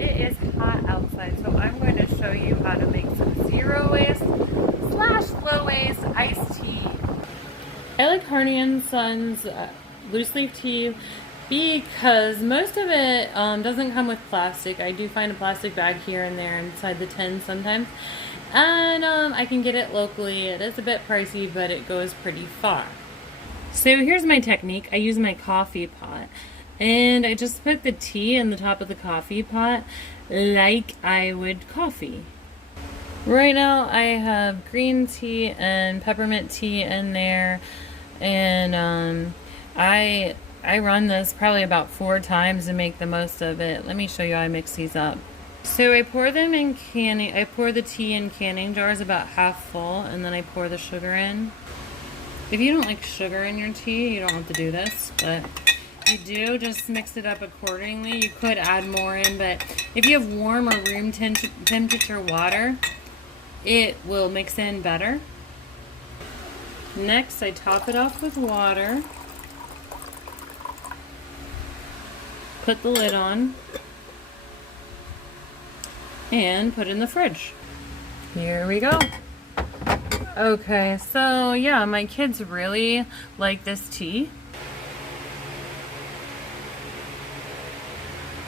It is hot outside, so I'm going to show you how to make some zero waste / low waste iced tea. I like Harney and Sons loose leaf tea because most of it doesn't come with plastic. I do find a plastic bag here and there inside the tin sometimes, and I can get it locally. It is a bit pricey, but it goes pretty far. So here's my technique. I use my coffee pot, and I just put the tea in the top of the coffee pot like I would coffee. Right now I have green tea and peppermint tea in there, and I run this probably about 4 times to make the most of it. Let me show you how I mix these up. So I pour them in canning. I pour the tea in canning jars about half full, and then I pour the sugar in. If you don't like sugar in your tea, you don't have to do this, but if you do, just mix it up accordingly. You could add more in, but if you have warm or room temperature water, it will mix in better. Next, I top it off with water. Put the lid on. And put it in the fridge. Here we go. Okay, so yeah, my kids really like this tea.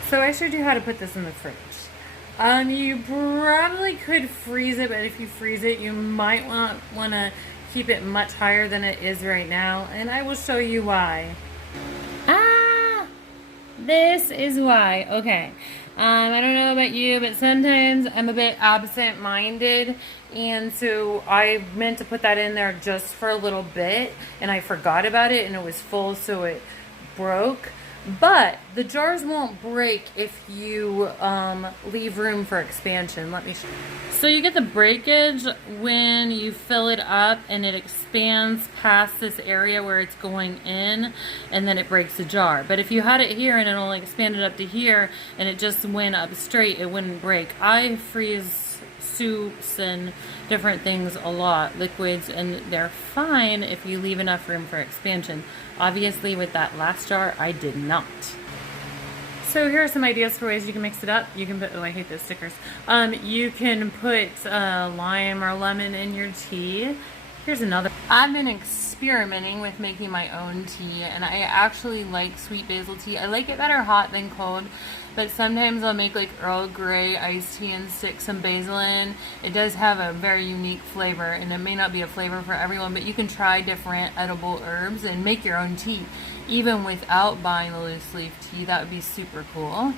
So I showed you how to put this in the fridge. You probably could freeze it, but if you freeze it, you might want to keep it much higher than it is right now, and I will show you why. This is why. Okay. I don't know about you, but sometimes I'm a bit absent-minded, and so I meant to put that in there just for a little bit, and I forgot about it, and it was full, so it broke. But the jars won't break if you leave room for expansion. Let me show you. So you get the breakage when you fill it up and it expands past this area where it's going in, and then it breaks the jar. But if you had it here and it only expanded up to here and it just went up straight, it wouldn't break. I freeze soups and different things a lot, liquids, and they're fine if you leave enough room for expansion. Obviously with that last jar, I did not. So here are some ideas for ways you can mix it up. You can put, oh, I hate those stickers. You can put lime or lemon in your tea. Here's another. I've been experimenting with making my own tea, and I actually like sweet basil tea. I like it better hot than cold, but sometimes I'll make like Earl Grey iced tea and stick some basil in. It does have a very unique flavor, and it may not be a flavor for everyone, but you can try different edible herbs and make your own tea, even without buying the loose leaf tea. That would be super cool.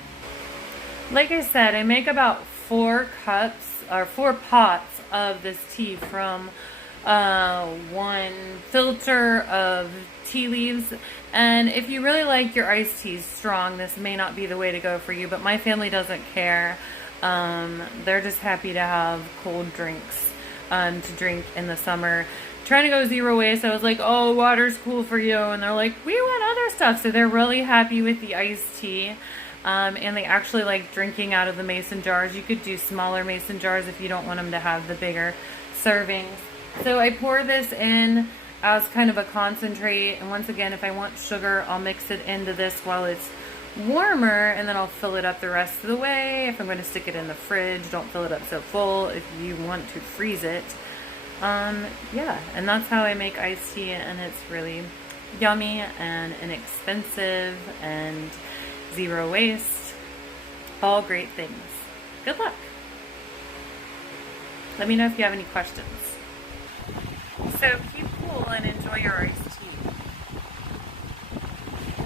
Like I said, I make about 4 cups or 4 pots of this tea from 1 filter of tea leaves. And if you really like your iced teas strong, this may not be the way to go for you, but my family doesn't care. They're just happy to have cold drinks to drink in the summer. Trying to go zero waste, I was like, oh, water's cool for you, and they're like, we want other stuff. So they're really happy with the iced tea. And they actually like drinking out of the mason jars. You could do smaller mason jars if you don't want them to have the bigger servings. So I pour this in as kind of a concentrate, and once again, if I want sugar, I'll mix it into this while it's warmer, and then I'll fill it up the rest of the way. If I'm going to stick it in the fridge, don't fill it up so full if you want to freeze it. Yeah, and that's how I make iced tea, and it's really yummy and inexpensive and zero waste. All great things. Good luck. Let me know if you have any questions. So keep cool and enjoy your iced tea.